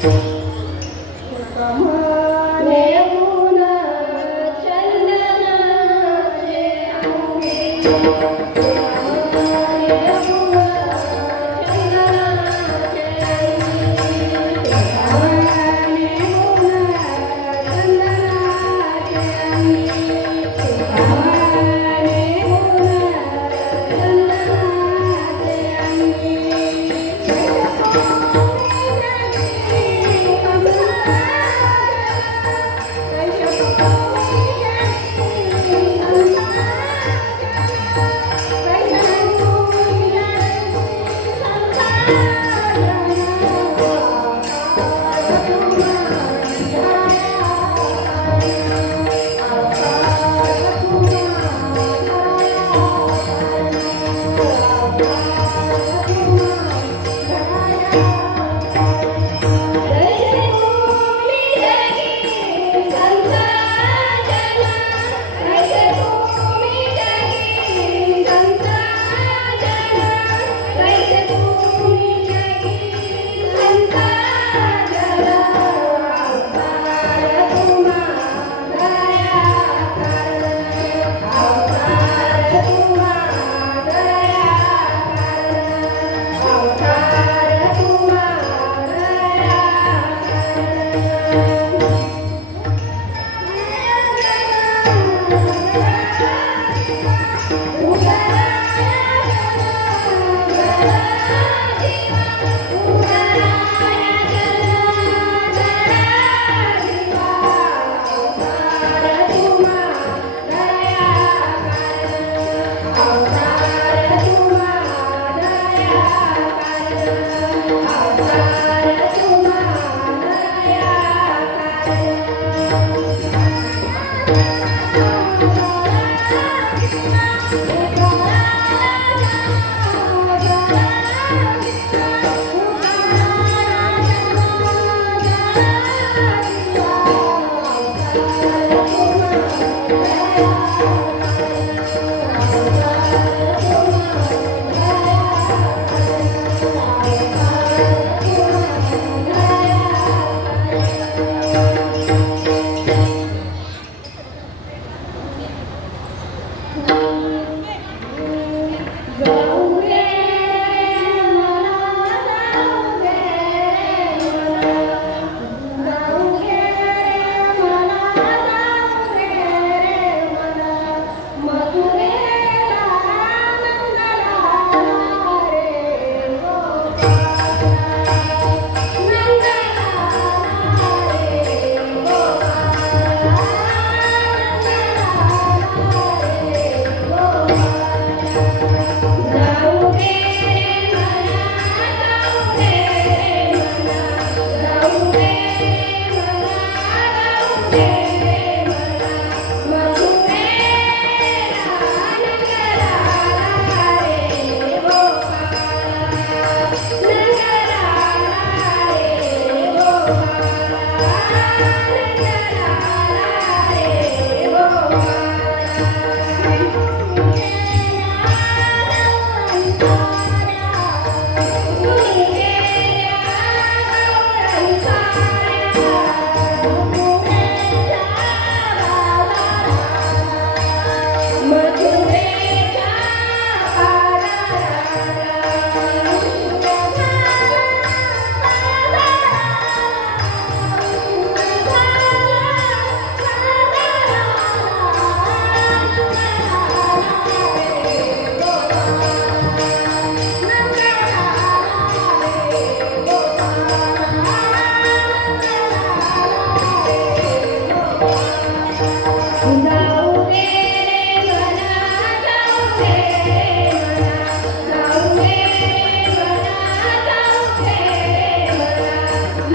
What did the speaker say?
Thank you.